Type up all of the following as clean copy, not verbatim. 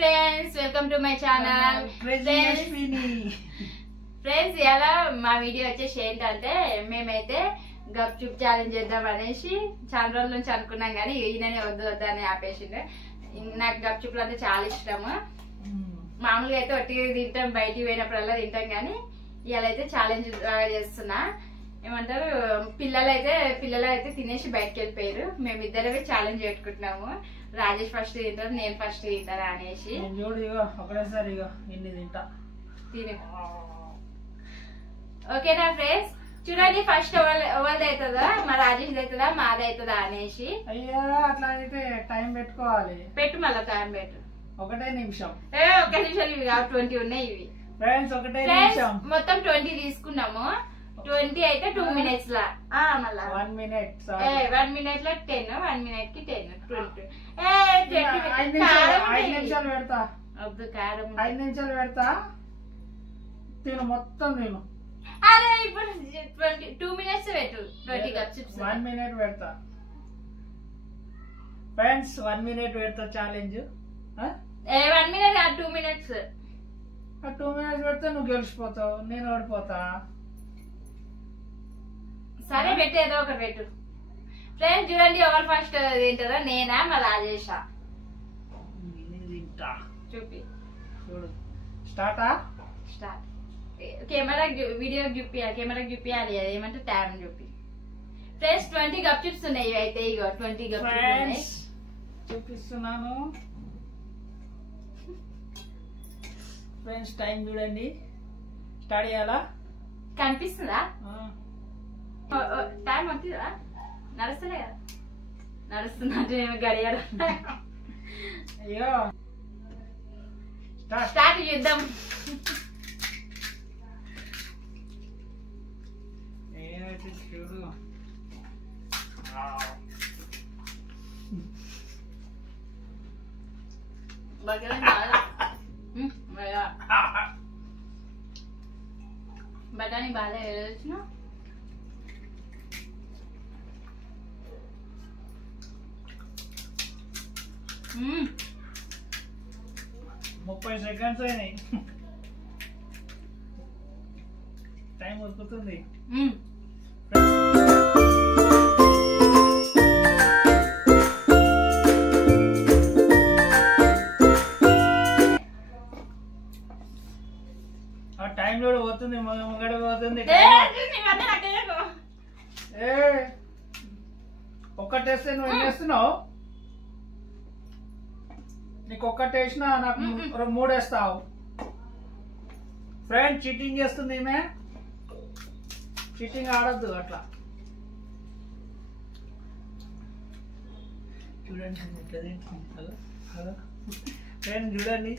Friends, welcome to my channel. Friends, ఇలా మా video వచ్చేసి ఏంటంటే మేమైతే గప్చుప్ ఛాలెంజ్ చేద్దాం అనేసి చాలా రోజుల నుంచి అనుకున్నాం, కానీ ఈయననే వద్దు అని ఆపేసిండు. నాకు గప్చుప్లు అంటే చాలా ఇష్టము. మామూలుగా అయితే ఒట్టిగా తింటాం, బయటికి పోయినప్పుడల్లా తింటాం, కానీ ఇలా అయితే ఛాలెంజ్ చేస్తున్నా. ఏమంటారు, పిల్లలు అయితే తినేసి బయటకు వెళ్ళిపోయారు. మేమిద్దరమే ఛాలెంజ్ పెట్టుకుంటున్నాము. రాజేష్ ఫస్ట్ తింటారు, నేను ఫస్ట్ తింటారా అనేసి. తిను, ఓకేనా ఫ్రెండ్స్? చూడండి, ఫస్ట్ ఎవరిది అవుతుందా, మా రాజేష్ అవుతుందా మాది అవుతుందా అనేసి. అయ్యా, అట్లా అయితే టైం పెట్టుకోవాలి. పెట్టు, మళ్ళా టైం పెట్టు. ఒకటే నిమిషం. ఒక నిమిషం ఇవి కావు, 20 ఉన్నాయి ఇవి. ఫ్రెండ్స్, ఒకటే నిమిషం. మొత్తం 20 తీసుకున్నాము. 20 అయితే 2 minutes లా, మళ్ళా 1 minute. 1 minute లో 10, 1 minute కి 10, 20. 5 నిమిషాలు పెడతా. వద్దు, కారం 5 నిమిషాలు పెడతా. తిను, మొత్తం తిను. అదే ఇప్పుడు 2 minutes పెట్టు. 20 గప్చుప్స్. 1 minute పెడతా. ఫ్రెండ్స్, 1 minute పెడతా ఛాలెంజ్. 1 minute కాదు, 2 minutes. 2 minutes పెడితే నువ్వు గెలిచిపోతావు, నేను ఓడిపోతా. సరే, పెట్టు, ఏదో ఒకటి పెట్టు. ఫ్రెండ్స్, చూడండి, ఎవరు ఫస్ట్ తింటారా, నేనా మా రాజేషా? తింటా. చూపి, చూడు. స్టార్టా? స్టార్ట్. వీడియోకి చూపియాలి, ఏమంటే ట్యాబ్ చూపి. ఫ్రెండ్స్, 20 గప్చుప్స్ ఉన్నాయి. ఇవి అయితే ఇగో 20 గప్చుప్స్ ఉన్నాయి. చూపిస్తున్నాను. ఫ్రెండ్స్, టైం చూడండి. స్టార్ట్ చేయాలా? కనిపిస్తుందా టైం? అవుతుందా? నడుస్తలే కదా, నడుస్తున్నట్టు గడియారం. అయ్యో, స్టార్ట్ చేద్దాం. చూడు. బఠానీ బాగా వచ్చిన. ముప్పై సెకండ్స్ అయినాయి. టైం ఉరుకుతుంది. టైం కూడా పోతుంది, మగడ పోతుంది. ఒక్కటేస్తే నువ్వు ఏం చేస్తున్నావు? నీకు ఒక్కటేసినా నాకు 3 వేస్తావు. ఫ్రెండ్, చీటింగ్ చేస్తుంది ఈమె. చీటింగ్ ఆడద్దు అట్లా. చూడండి ఎట్లా తింటుంది. హలో హలో ఫ్రెండ్, చూడండి.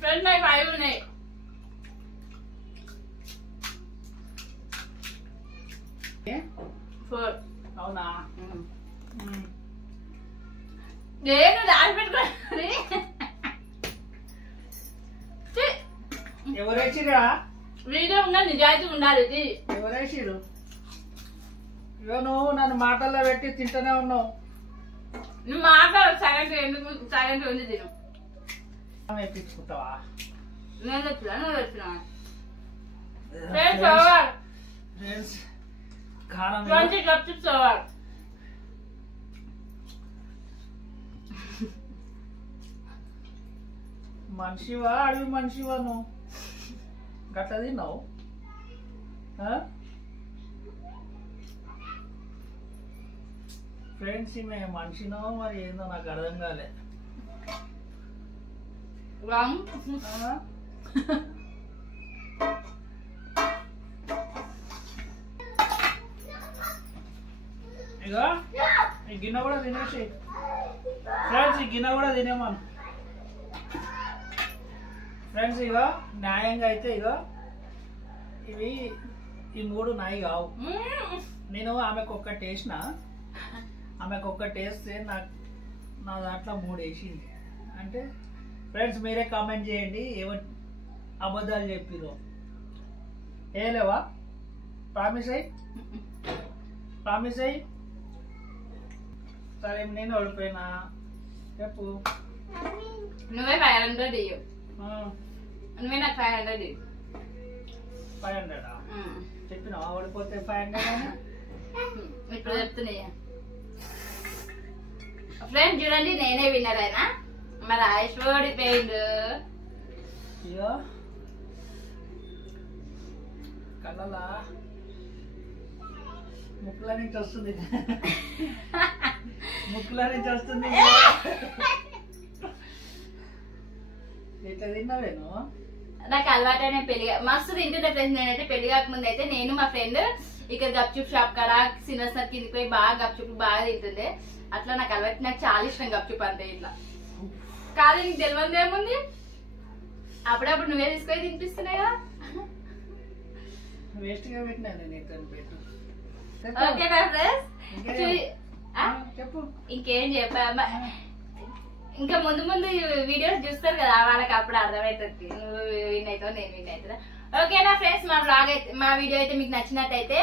ఫ్రెండ్, నాకు 5 ఉన్నాయి. అవునా? నేను దాచి పెట్టుకోవాలి. ఎవరేసిరా? వీడియో ఉన్న నిజాయితీ ఉండాలి. ఇది ఎవరేసిరు? ఇవో నువ్వు నన్ను మాటల్లో పెట్టి తింటూనే ఉన్నావు. నువ్వు మాట్లాడు. సైలెంట్ ఉంది తిను. వేపించుకుంటావా? నేను తెచ్చున్నా, నువ్వు తెచ్చున్నా. ఫ్రెండ్స్, కారం 20 గప్చుప్స్ అవ్వాలి. మనిషివా అడవి మనిషివా నువ్వు? గట్ట తిన్నావు? ఫ్రెండ్స్, ఈమె మనిషినో మరి ఏందో నాకు అర్థం కాలే. ఇగో ఈ గిన్నె కూడా తినేసి. ఫ్రెండ్స్, ఈ గిన్నె కూడా తినేమను. ఫ్రెండ్స్, ఇగో న్యాయంగా అయితే ఇగో ఇవి ఈ 3 నాయి కావు. నేను ఆమెకు ఒక్కటి వేసిన. ఆమెకు ఒక్కటి వేస్తే నా దాంట్లో 3 వేసింది. అంటే ఫ్రెండ్స్, మీరే కామెంట్ చేయండి ఏమో అబద్ధాలు చెప్పిరో. ఏ లేవా? ప్రామిస్ అయ్యి ప్రామిస్ అయ్యి. సరే నేను ఓడిపోయినా చెప్పు. నువ్వే 500 ఇయ్యు. నువ్వే నాకు 500 ఇయ్యు. 500 చెప్పినా ఓడిపోతే 500 అని ఇప్పుడు చెప్తున్నాయా ఫ్రెండ్. చూడండి నేనే విన్నర్ అయినా, మరి ఆయుష్ ఓడిపోయిండు. అయ్యో కళ్ళలా ముక్కుల నుంచి వస్తుంది, ముక్కుల నుంచి వస్తుంది. ఎట్లా తిన్నావేను? నాకు అలవాటైన పెళ్లి మస్తు తింటుండే ఫ్రెండ్స్. నేనైతే పెళ్లి కాకముందు అయితే నేను మా ఫ్రెండ్ ఇక్కడ గప్చుప్ షాప్ కాడ సినస్నర్ కిందికి పోయి బాగా గప్చుప్ బాగా తింటుండే. అట్లా నాకు అలవాటు, నాకు చాలా ఇష్టం గప్చుప్ అంతే. ఇట్లా కాదు నీకు తెలియదు ఏముంది, అప్పుడప్పుడు నువ్వే తీసుకొని తినిపిస్తున్నాయి కదా. వేస్ట్ గా పెట్టినా నేను పెట్టు. ఓకేనా ఫ్రెండ్స్? చెప్పు ఇంకేం చెప్పా, ఇంకా ముందు ముందు వీడియోస్ చూస్తారు కదా, వాళ్ళకి అప్పుడు అర్థమవుతుంది నువ్వు విన్ అవుతావు నేను విన్ అవుతుందా. ఓకేనా ఫ్రెండ్స్? మా బ్లాగ్ అయితే మా వీడియో అయితే మీకు నచ్చినట్టయితే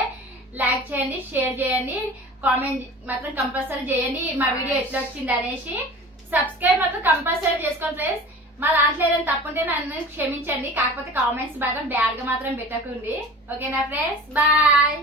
లైక్ చేయండి, షేర్ చేయండి, కామెంట్ మాత్రం కంపల్సరీ చేయండి మా వీడియో ఎట్లా వచ్చింది అనేసి. సబ్స్క్రైబ్ మాత్రం కంపల్సరీ చేసుకోండి ఫ్రెండ్స్. మా దాంట్లో ఏదైనా తప్పుంటే నన్ను క్షమించండి, కాకపోతే కామెంట్స్ బాగా బ్యాడ్ గా మాత్రం పెట్టకండి. ఓకేనా ఫ్రెండ్స్? బాయ్.